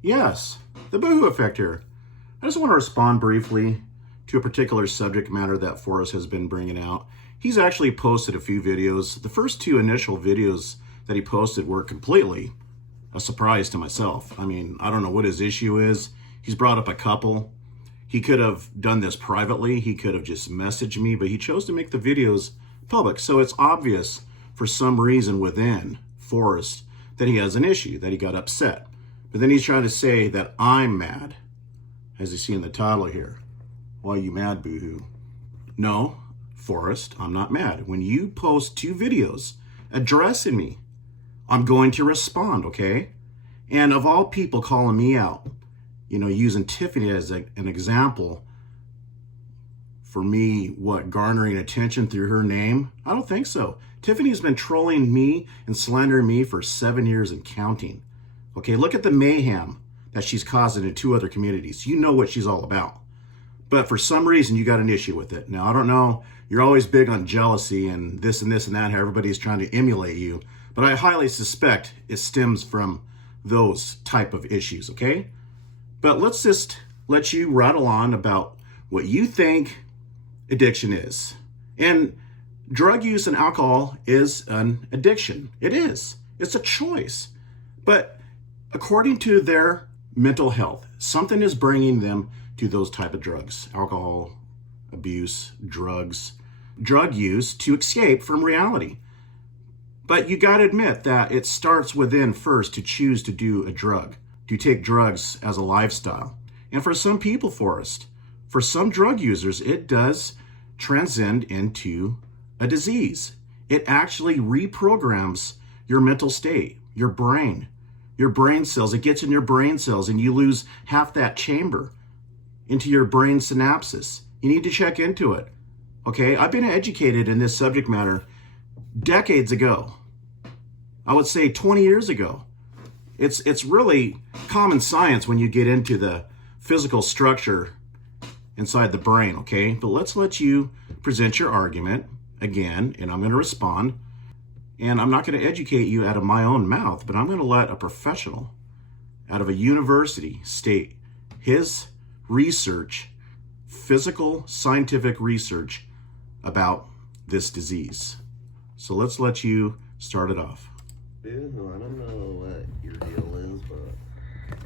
Yes, the boohoo effect here. I just want to respond briefly to a particular subject matter that Forrest has been bringing out. He's actually posted a few videos. The first two initial videos that he posted were completely a surprise to myself. I mean, I don't know what his issue is. He's brought up a couple. He could have done this privately. He could have just messaged me, but he chose to make the videos public. So it's obvious for some reason within Forrest that he has an issue, that he got upset. But then he's trying to say that I'm mad, as you see in the title here. Why are you mad, boohoo? No, Forrest, I'm not mad. When you post two videos addressing me, I'm going to respond, okay? And of all people calling me out, you know, using Tiffany as an example for me, garnering attention through her name? I don't think so. Tiffany's been trolling me and slandering me for 7 years and counting. Okay, look at the mayhem that she's causing in two other communities. You know what she's all about. But for some reason, you got an issue with it. Now, I don't know. You're always big on jealousy and this and that, how everybody's trying to emulate you. But I highly suspect it stems from those type of issues, okay? But let's just let you rattle on about what you think addiction is. And drug use and alcohol is an addiction. It is. It's a choice. But according to their mental health, something is bringing them to those type of drugs. Alcohol, abuse, drugs, drug use to escape from reality. But you got to admit that it starts within first to choose to do a drug, to take drugs as a lifestyle. And for some people, Forrest, for some drug users, it does transcend into a disease. It actually reprograms your mental state, your brain cells. It gets in your brain cells and you lose half that chamber into your brain synapses. You need to check into it. Okay, I've been educated in this subject matter decades ago. I would say 20 years ago. It's really common science when you get into the physical structure inside the brain, okay? But let's let you present your argument again, and I'm going to respond. And I'm not going to educate you out of my own mouth, but I'm going to let a professional out of a university state his research, physical, scientific research about this disease. So let's let you start it off. I don't know what your deal is, but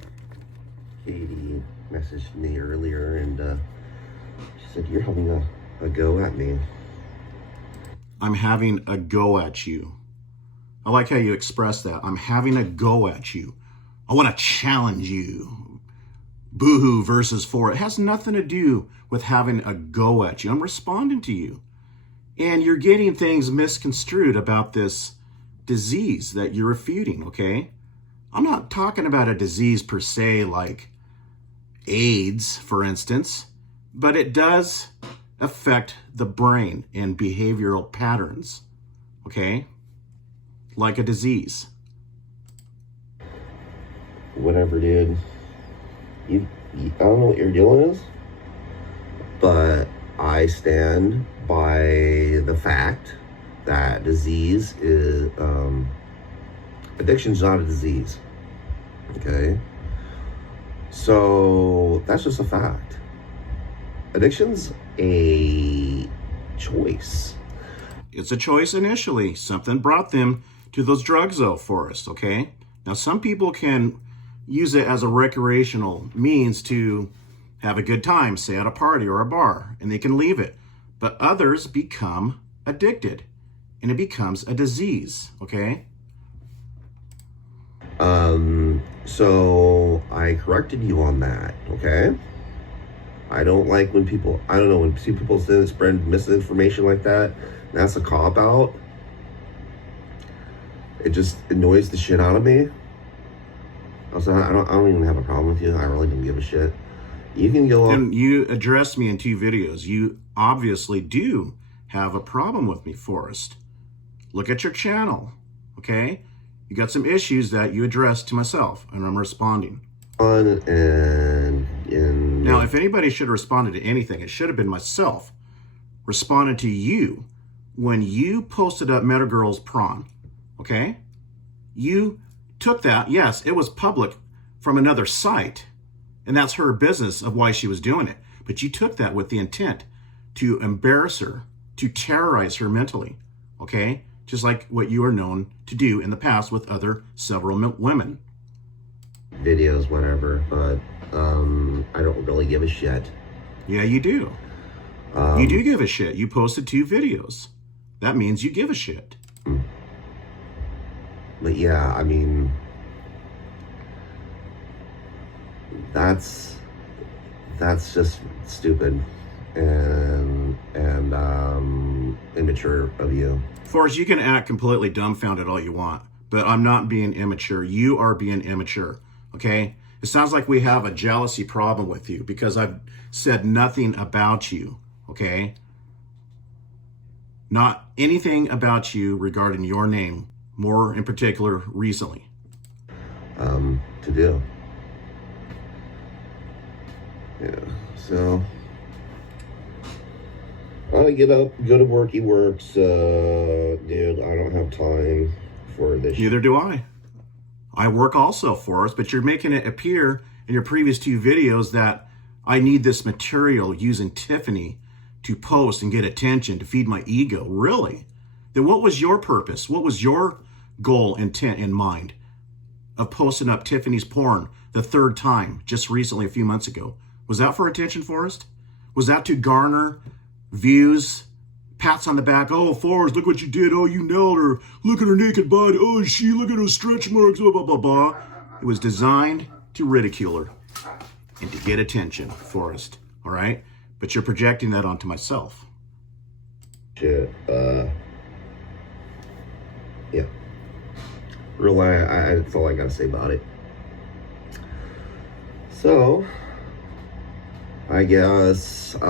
Katie messaged me earlier and she said you're having a go at me. I'm having a go at you. I like how you express that. I'm having a go at you. I want to challenge you. Boohoo versus Forrest. It has nothing to do with having a go at you. I'm responding to you. And you're getting things misconstrued about this disease that you're refuting, okay? I'm not talking about a disease per se like AIDS, for instance, but it does affect the brain and behavioral patterns, okay? Like a disease. Whatever, dude. I don't know what your deal is, but I stand by the fact that disease is, addiction's not a disease, okay? So that's just a fact. Addiction's a choice. It's a choice initially. Something brought them to those drugs though, Forrest, okay? Now some people can use it as a recreational means to have a good time, say at a party or a bar, and they can leave it. But others become addicted, and it becomes a disease, okay? So I corrected you on that, okay? I don't like when people, I don't know, when people spread misinformation like that, that's a cop-out. It just annoys the shit out of me. Also, I don't even have a problem with you. I really don't give a shit. You can go up. And you addressed me in 2 videos. You obviously do have a problem with me, Forrest. Look at your channel, okay? You got some issues that you addressed to myself, and I'm responding. And now, if anybody should have responded to anything, it should have been myself responding to you when you posted up Meta Girls Prawn, okay? You took that, yes, it was public from another site, and that's her business of why she was doing it. But you took that with the intent to embarrass her, to terrorize her mentally, okay? Just like what you are known to do in the past with other several women. Videos, whatever, but I don't really give a shit. Yeah, you do. You do give a shit. You posted 2 videos. That means you give a shit. But yeah, I mean, that's just stupid and immature of you. Forrest, you can act completely dumbfounded all you want, but I'm not being immature. You are being immature, okay? It sounds like we have a jealousy problem with you because I've said nothing about you, okay? Not anything about you regarding your name, more in particular recently. To do. Yeah, so I get up, go to work, he works. Dude, I don't have time for this. Neither do I. I work also, Forrest, but you're making it appear in your previous 2 videos that I need this material using Tiffany to post and get attention to feed my ego. Really? Then what was your purpose? What was your goal, intent in mind of posting up Tiffany's porn the 3rd time just recently, a few months ago? Was that for attention, Forrest? Was that to garner views, pats on the back? Oh, Forrest, look what you did. Oh, you nailed her. Look at her naked body. Oh, look at her stretch marks. Blah, blah, blah, blah. It was designed to ridicule her and to get attention, Forrest. All right? But you're projecting that onto myself. Shit, yeah. Really, that's all I gotta say about it. So, I guess, if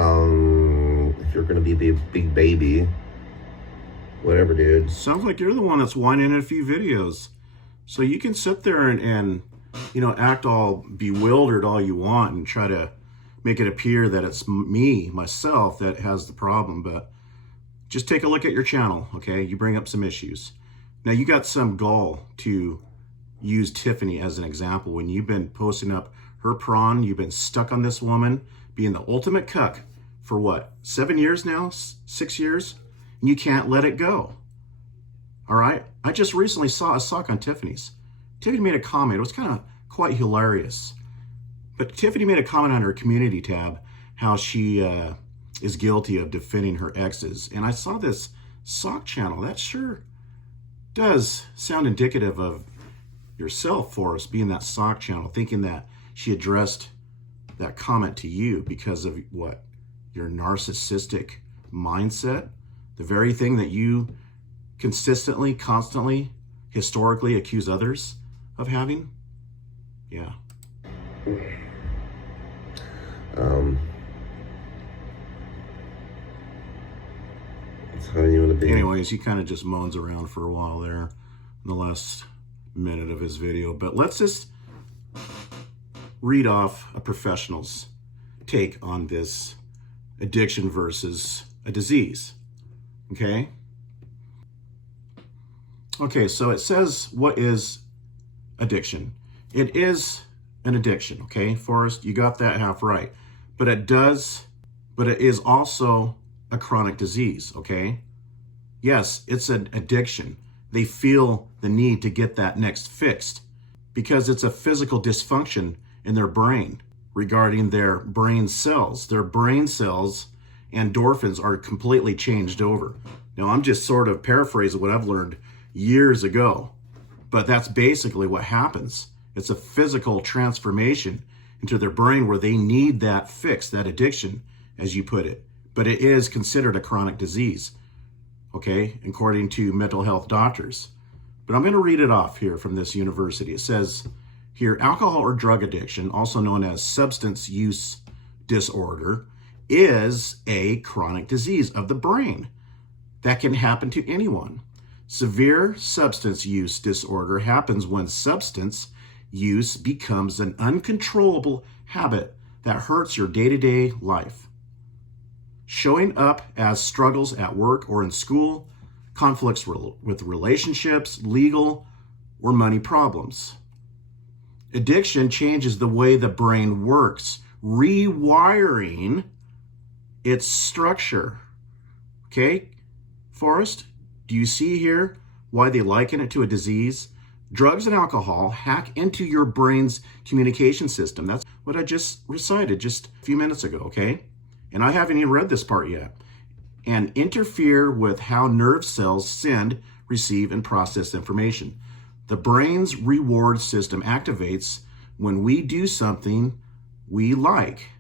you're gonna be a big baby, whatever, dude. Sounds like you're the one that's whining in a few videos. So you can sit there and act all bewildered all you want and try to make it appear that it's myself, that has the problem. But just take a look at your channel, okay? You bring up some issues. Now, you got some gall to use Tiffany as an example when you've been posting up her prawn. You've been stuck on this woman being the ultimate cuck for what, 7 years now? 6 years? And you can't let it go. All right? I just recently saw a sock on Tiffany's. Tiffany made a comment. It was kind of quite hilarious. But Tiffany made a comment on her community tab how she is guilty of defending her exes. And I saw this sock channel. That sure does sound indicative of yourself, Forrest, being that sock channel, thinking that she addressed that comment to you because of what? Your narcissistic mindset? The very thing that you consistently, constantly, historically accuse others of having? Yeah. That's how you want to be. Anyways, he kind of just moans around for a while there in the last minute of his video. But let's just read off a professional's take on this addiction versus a disease. Okay? Okay, so it says, what is addiction? It is an addiction, okay, Forrest? You got that half right. But it is also a chronic disease, okay? Yes, it's an addiction. They feel the need to get that next fixed because it's a physical dysfunction in their brain regarding their brain cells. Their brain cells, endorphins, are completely changed over. Now, I'm just sort of paraphrasing what I've learned years ago, but that's basically what happens. It's a physical transformation into their brain where they need that fix, that addiction, as you put it. But it is considered a chronic disease, okay, according to mental health doctors. But I'm going to read it off here from this university. It says here, alcohol or drug addiction, also known as substance use disorder, is a chronic disease of the brain that can happen to anyone. Severe substance use disorder happens when substance use becomes an uncontrollable habit that hurts your day-to-day life, showing up as struggles at work or in school, conflicts with relationships, legal or money problems. Addiction changes the way the brain works, rewiring its structure. Okay, Forrest, do you see here why they liken it to a disease? Drugs and alcohol hack into your brain's communication system. That's what I just recited just a few minutes ago, okay? And I haven't even read this part yet. And interfere with how nerve cells send, receive, and process information. The brain's reward system activates when we do something we like,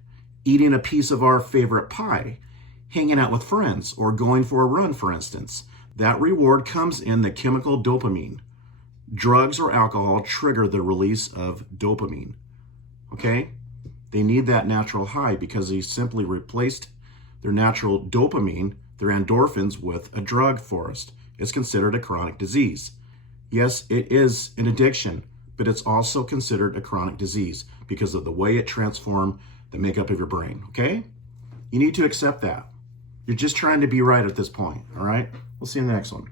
eating a piece of our favorite pie, hanging out with friends, or going for a run, for instance. That reward comes in the chemical dopamine. Drugs or alcohol trigger the release of dopamine, okay? They need that natural high because they simply replaced their natural dopamine, their endorphins, with a drug, Forrest. It's considered a chronic disease. Yes, it is an addiction, but it's also considered a chronic disease because of the way it transformed the makeup of your brain, okay? You need to accept that. You're just trying to be right at this point, all right? We'll see you in the next one.